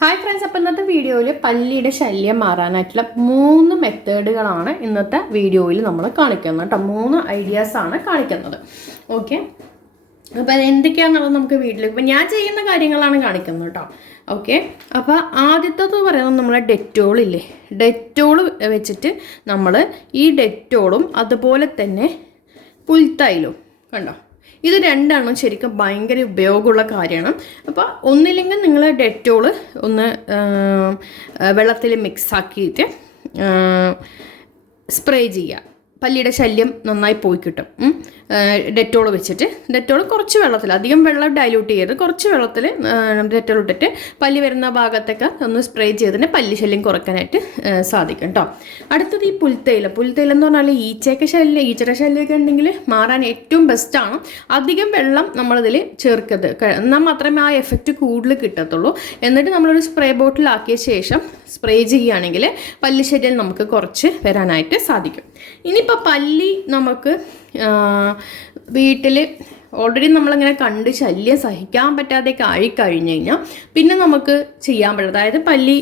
Hi friends, അപ്പോൾ ഇന്നത്തെ വീഡിയോയിൽ പല്ലിയുടെ ശല്യം മാറാനായിട്ടുള്ള 3 മെത്തേഡുകളാണ് ഇന്നത്തെ വീഡിയോയിൽ നമ്മൾ കാണിക്കുന്നത് കേട്ടോ. 3 ഐഡിയാസാണ് കാണിക്കുന്നത്. ഓക്കെ, അപ്പോൾ എന്തൊക്കെയാണെന്നുള്ളത് നമുക്ക് വീട്ടിലേക്ക് ഇപ്പം ഞാൻ ചെയ്യുന്ന കാര്യങ്ങളാണ് കാണിക്കുന്നത് കേട്ടോ. ഓക്കെ, അപ്പോൾ ആദ്യത്തേത് പറയുന്നത് നമ്മളെ ഡെറ്റോൾ ഇല്ലേ, ഡെറ്റോൾ വെച്ചിട്ട് നമ്മൾ ഈ ഡെറ്റോളും അതുപോലെ തന്നെ പുൽത്തൈലും കണ്ടോ, ഇത് രണ്ടാണ് ശരിക്കും ഭയങ്കര ഉപയോഗമുള്ള കാര്യമാണ്. അപ്പോൾ ഒന്നില്ലെങ്കിൽ നിങ്ങൾ ഡെറ്റോള് ഒന്ന് വെള്ളത്തിൽ മിക്സാക്കിയിട്ട് സ്പ്രേ ചെയ്യുക. പല്ലിയുടെ ശല്യം നന്നായി പോയി കിട്ടും. ഡെറ്റോൾ വെച്ചിട്ട് ഡെറ്റോൾ കുറച്ച് വെള്ളത്തിൽ, അധികം വെള്ളം ഡൈല്യൂട്ട് ചെയ്ത് കുറച്ച് വെള്ളത്തിൽ ഡെറ്റോൾ ഇട്ടിട്ട് പല്ലി വരുന്ന ഭാഗത്തൊക്കെ ഒന്ന് സ്പ്രേ ചെയ്തിട്ട് പല്ലി ശല്യം കുറയ്ക്കാനായിട്ട് സാധിക്കും കേട്ടോ. അടുത്തത് ഈ പുൽത്തൈലം എന്ന് പറഞ്ഞാൽ ഈച്ചയുടെ ശല്യമൊക്കെ ഉണ്ടെങ്കിൽ മാറാൻ ഏറ്റവും ബെസ്റ്റാണ്. അധികം വെള്ളം നമ്മളിതിൽ ചേർക്കരുത്, എന്നാൽ മാത്രമേ ആ എഫക്റ്റ് കൂടുതൽ കിട്ടത്തുള്ളൂ. എന്നിട്ട് നമ്മളൊരു സ്പ്രേ ബോട്ടിലാക്കിയ ശേഷം സ്പ്രേ ചെയ്യുകയാണെങ്കിൽ പല്ലി ശല്യം നമുക്ക് കുറച്ച് വരാനായിട്ട് സാധിക്കും. ഇനിയിപ്പോൾ പല്ലി നമുക്ക് വീട്ടിൽ ഓൾറെഡി നമ്മളിങ്ങനെ കണ്ട് ശല്യം സഹിക്കാൻ പറ്റാതെയൊക്കെ ആയിക്കഴിഞ്ഞ് കഴിഞ്ഞാൽ പിന്നെ നമുക്ക് ചെയ്യാൻ പറ്റും. അതായത് പല്ലി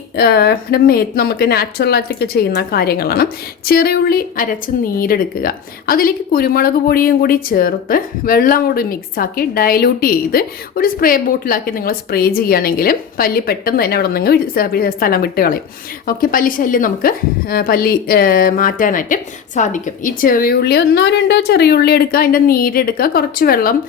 മേത്ത് നമുക്ക് നാച്ചുറലായിട്ടൊക്കെ ചെയ്യുന്ന കാര്യങ്ങളാണ്. ചെറിയുള്ളി അരച്ച് നീരെടുക്കുക, അതിലേക്ക് കുരുമുളക് പൊടിയും കൂടി ചേർത്ത് വെള്ളം കൂടി മിക്സാക്കി ഡൈല്യൂട്ട് ചെയ്ത് ഒരു സ്പ്രേ ബോട്ടിലാക്കി നിങ്ങൾ സ്പ്രേ ചെയ്യുകയാണെങ്കിൽ പല്ലി പെട്ടെന്ന് തന്നെ അവിടെ നിന്ന് സ്ഥലം വിട്ട് കളയും. ഓക്കെ, പല്ലി ശല്യം നമുക്ക് പല്ലി മാറ്റാനായിട്ട് സാധിക്കും. ഈ ചെറിയുള്ളി 1-2 ചെറിയുള്ളി എടുക്കുക, അതിൻ്റെ നീരെടുക്കുക, കുറച്ച് വെള്ളം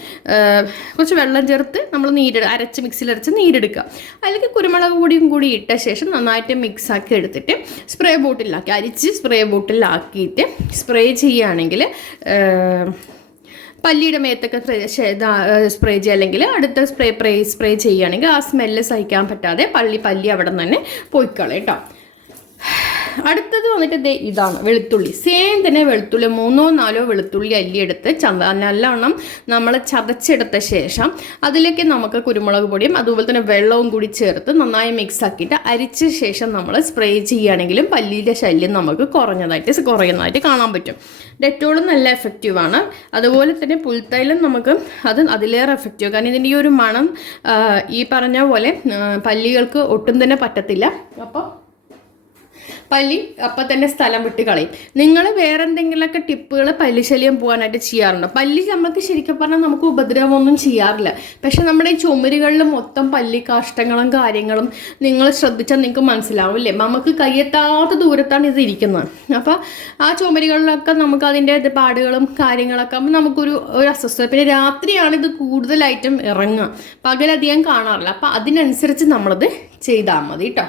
ചേർത്ത് നമ്മൾ അരച്ച് മിക്സിയിൽ അരച്ച് നീരെടുക്കുക. അതിലേക്ക് കുരുമുളക് പൊടിയും കൂടി ഇട്ട ശേഷം നന്നായിട്ട് മിക്സാക്കി എടുത്തിട്ട് സ്പ്രേ ബോട്ടിലാക്കി അരിച്ച് സ്പ്രേ ബോട്ടിലാക്കിയിട്ട് സ്പ്രേ ചെയ്യുകയാണെങ്കിൽ പല്ലിയുടെ മേത്തൊക്കെ സ്പ്രേ ചെയ്യുക, അല്ലെങ്കിൽ അടുത്ത സ്പ്രേ ചെയ്യുകയാണെങ്കിൽ ആ സ്മെല്ല് സഹിക്കാൻ പറ്റാതെ പല്ലി അവിടെ നിന്ന് തന്നെ പോയിക്കളയും കേട്ടോ. അടുത്തത് വന്നിട്ട് ഇതാണ് വെളുത്തുള്ളി. സെയിം തന്നെ വെളുത്തുള്ളി 3-4 വെളുത്തുള്ളി അല്ലിയെടുത്ത് നല്ലവണ്ണം നമ്മൾ ചതച്ചെടുത്ത ശേഷം അതിലേക്ക് നമുക്ക് കുരുമുളക് പൊടിയും അതുപോലെ തന്നെ വെള്ളവും കൂടി ചേർത്ത് നന്നായി മിക്സ് ആക്കിയിട്ട് അരിച്ച ശേഷം നമ്മൾ സ്പ്രേ ചെയ്യുകയാണെങ്കിലും പല്ലിയുടെ ശല്യം നമുക്ക് കുറയുന്നതായിട്ട് കാണാൻ പറ്റും. ഡെറ്റോളും നല്ല എഫക്റ്റീവാണ്. അതുപോലെ തന്നെ പുൽത്തൈലം നമുക്ക് അതിലേറെ എഫക്റ്റീവ്, കാരണം ഇതിൻ്റെ ഈ ഒരു മണം ഈ പറഞ്ഞ പോലെ പല്ലികൾക്ക് ഒട്ടും തന്നെ പറ്റത്തില്ല. അപ്പോൾ പല്ലി അപ്പം തന്നെ സ്ഥലം വിട്ട് കളയും. നിങ്ങൾ വേറെ എന്തെങ്കിലുമൊക്കെ ടിപ്പുകൾ പല്ലി ശല്യം പോകാനായിട്ട് ചെയ്യാറുണ്ട്? പല്ലി നമുക്ക് ശരിക്കും പറഞ്ഞാൽ നമുക്ക് ഉപദ്രവമൊന്നും ചെയ്യാറില്ല, പക്ഷെ നമ്മുടെ ഈ ചുമരുകളിൽ മൊത്തം പല്ലി കാഷ്ടങ്ങളും കാര്യങ്ങളും നിങ്ങൾ ശ്രദ്ധിച്ചാൽ നിങ്ങൾക്ക് മനസ്സിലാവില്ലേ, നമുക്ക് കയ്യെത്താത്ത ദൂരത്താണ് ഇത് ഇരിക്കുന്നത്. അപ്പോൾ ആ ചുമരുകളിലൊക്കെ നമുക്ക് അതിൻ്റെ പാടുകളും കാര്യങ്ങളൊക്കെ ആകുമ്പോൾ നമുക്കൊരു അസ്വസ്ഥത. പിന്നെ രാത്രിയാണ് ഇത് കൂടുതലായിട്ടും ഇറങ്ങുക, പകലധികം കാണാറില്ല. അപ്പോൾ അതിനനുസരിച്ച് നമ്മളത് ചെയ്താൽ മതി കേട്ടോ.